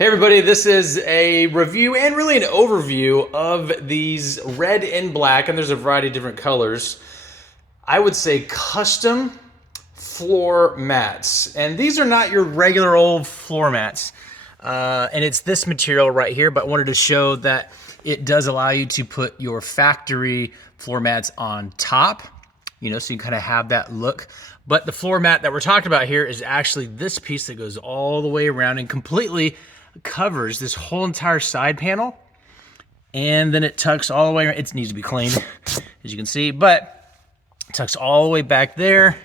Hey everybody, this is a review and really an overview of these red and black, and there's a variety of different colors. I would say custom floor mats. And these are not your regular old floor mats. And it's this material right here, but I wanted to show that it does allow you to put your factory floor mats on top, so you kind of have that look. But the floor mat that we're talking about here is actually this piece that goes all the way around and completely covers this whole entire side panel, and then it tucks all the way around. It needs to be cleaned, as you can see, but it tucks all the way back there.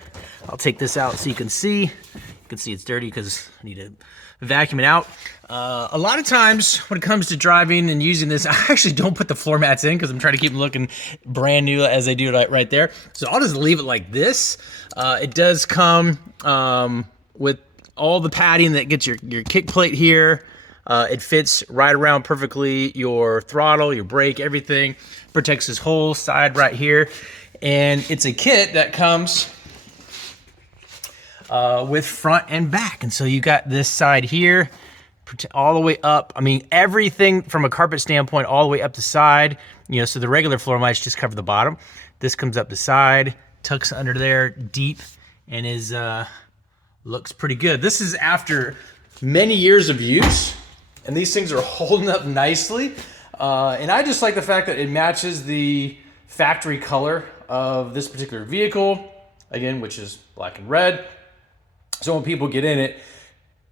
I'll take this out so you can see. You can see it's dirty because I need to vacuum it out. A lot of times when it comes to driving and using this, I actually don't put the floor mats in because I'm trying to keep them looking brand new as they do right there. So I'll just leave it like this. It does come with all the padding that gets your kick plate here. It fits right around perfectly your throttle, your brake, everything. Protects this whole side right here. And it's a kit that comes with front and back. And so you got this side here, all the way up. I mean, everything from a carpet standpoint, all the way up the side. So the regular floor mats just cover the bottom. This comes up the side, tucks under there deep, and is looks pretty good. This is after many years of use, and these things are holding up nicely. And I just like the fact that it matches the factory color of this particular vehicle, again, which is black and red. So when people get in it,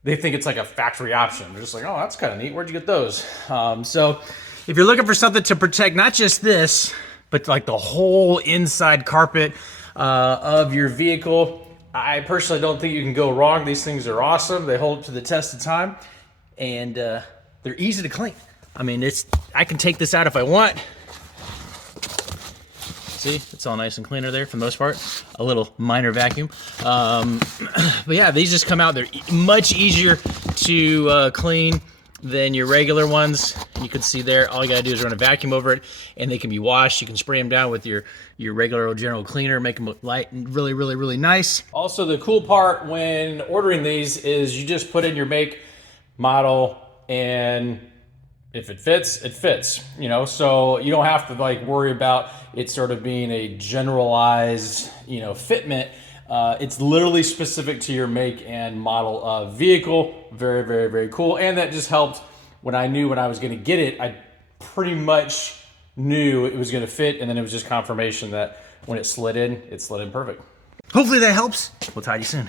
they think it's like a factory option. They're just like, oh, that's kind of neat. Where'd you get those? So if you're looking for something to protect not just this, but like the whole inside carpet of your vehicle, I personally don't think you can go wrong. These things are awesome. They hold up to the test of time, and they're easy to clean. I mean, I can take this out if I want. See, it's all nice and clean there for the most part. A little minor vacuum. But yeah, these just come out. They're much easier to clean than your regular ones. You can see there, all you gotta do is run a vacuum over it, and they can be washed. You can spray them down with your regular old general cleaner, make them look light and really, really, really nice. Also, the cool part when ordering these is you just put in your make, model, and if it fits, it fits, so you don't have to worry about it sort of being a generalized, fitment. It's literally specific to your make and model of vehicle. Very, very, very cool. And that just helped when I knew when I was going to get it, I pretty much knew it was going to fit. And then it was just confirmation that when it slid in perfect. Hopefully that helps. We'll talk to you soon.